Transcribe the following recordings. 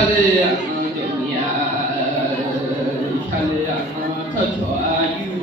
Chale Dunia, Chale Tachua, you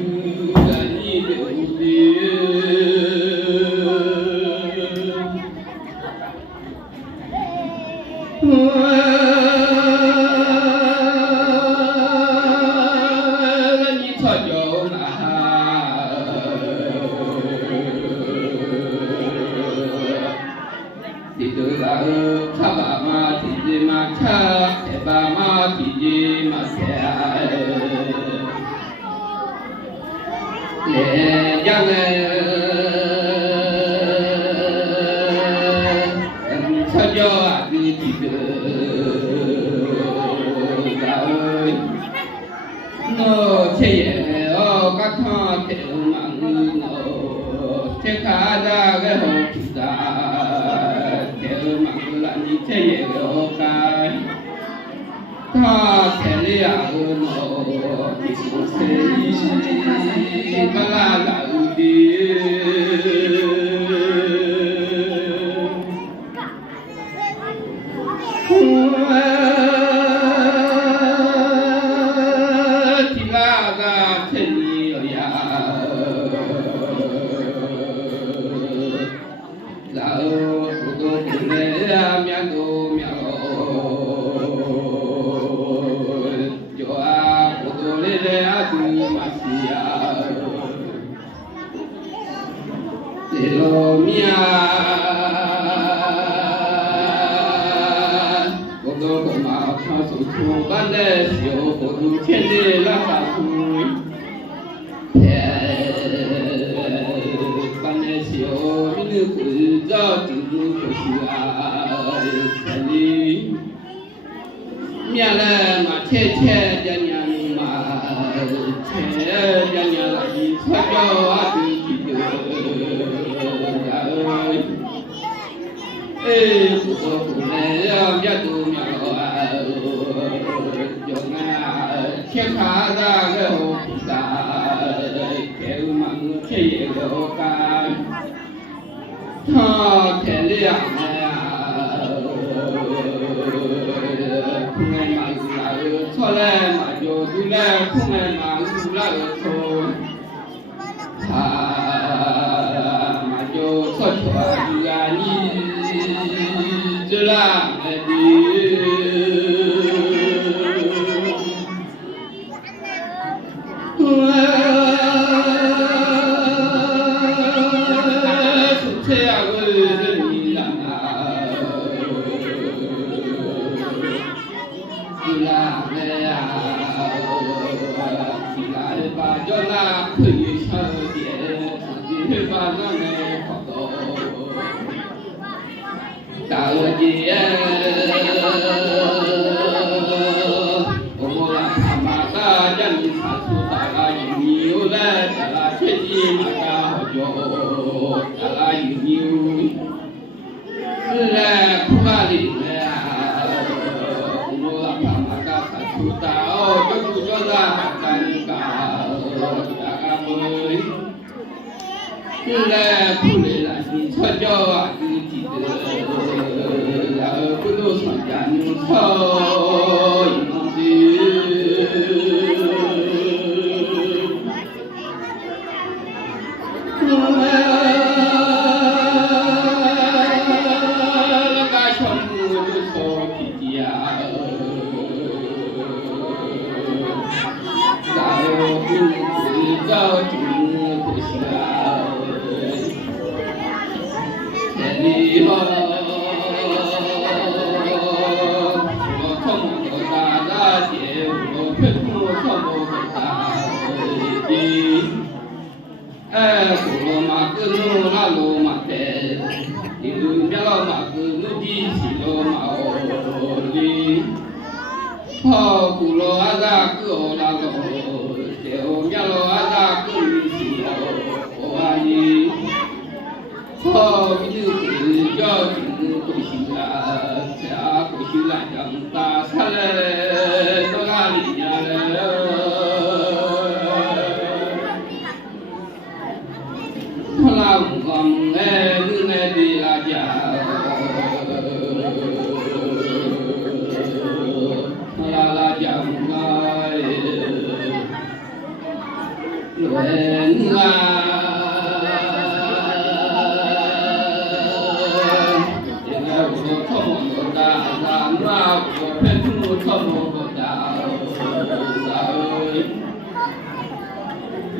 我偏不错不到，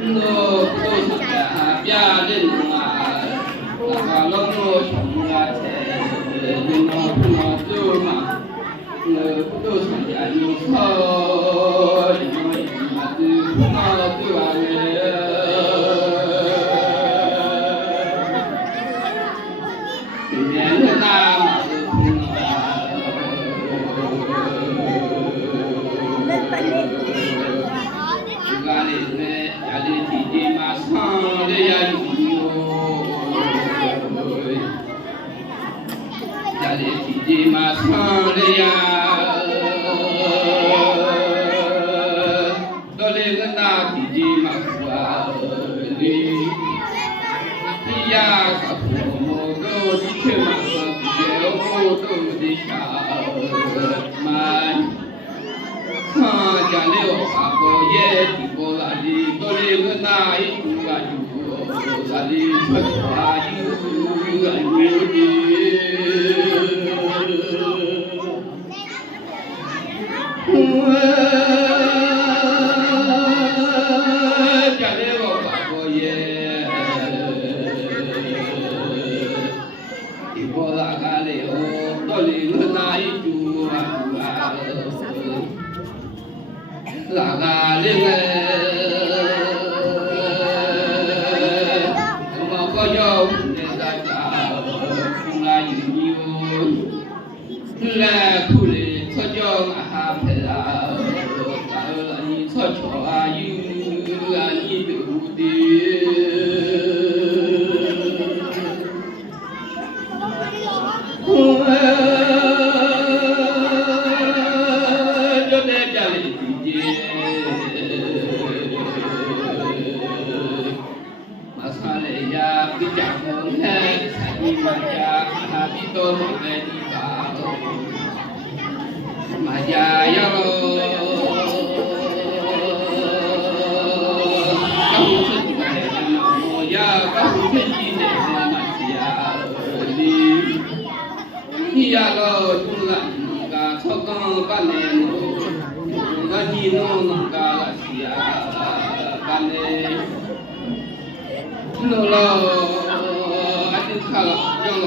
我不是家别人啊，那个老母穷啊钱，你我做嘛，我不是家有错，你嘛是我做啊年的那嘛马上的呀，到那个那地马啊哩，你呀个父母都的去马上有都的下嘛，看家里我爸爸也地过那里，到那个那一住啊住，那里出花有啊有的。家里我爸爸也，地波那个里哦，到里个那一住啊住啊，那个里个，我个要那个从来有有，来苦嘞，出叫啊陪啊。你错错啊，有啊，你都的。就在家里的，马上来呀，比家公看，你们家还比多弄个地方，马家要喽。呀个中了个草根半年路，个你弄个了西呀半年，弄了俺就看了，养了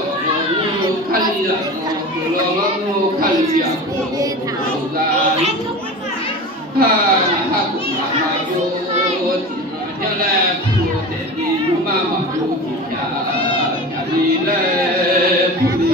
我看你了，我看你呀，我然，他公妈妈有将来我带你妈妈有家家里来不离。